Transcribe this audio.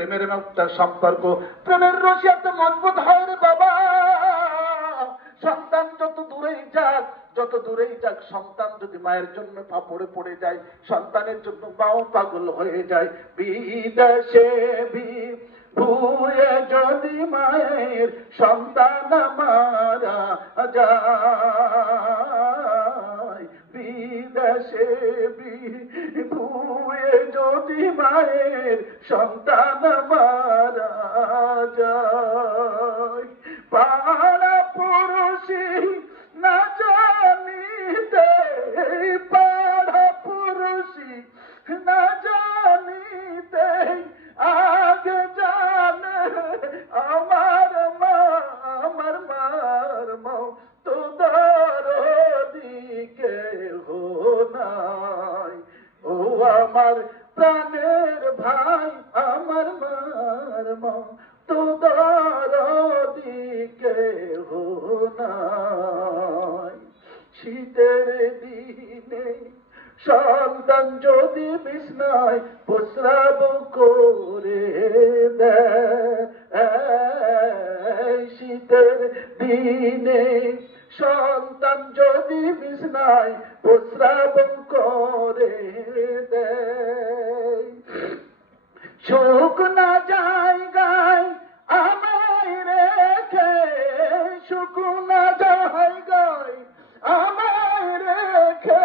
প্রেমের একটা সম্পর্ক, প্রেমের রশি এত মজবুত হয় রে বাবা। সন্তান যত দূরেই যাক সন্তান যদি মায়ের জন্য ফাপড়ে পড়ে যায়, সন্তানের জন্য মাও পাগল হয়ে যায়। বিদেশে ভুয়ে যদি মায়ের সন্তান মারা যায়, বিদেশে ভুয়ে যদি মায়ের সন্তান মারা যায়, পাড়া পড়োশি না জানিতে, পাড়া পড়োশি না জানিতে আগে জানে আমার মার মৌ তো দিকে হো নাই। ও আমার প্রাণের ভাই, আমার মার মৌ তো দিকে হো নাই। শীতের দিনে সন্তান যদি বিছনায় প্রস্রাব করে দেয়, শীতের দিনে সন্তান যদি বিছনায় প্রস্রাব করে দেয়, শুকনা জায়গায় আমায় রেখে, শুকনা জায়গায় আমায় রেখে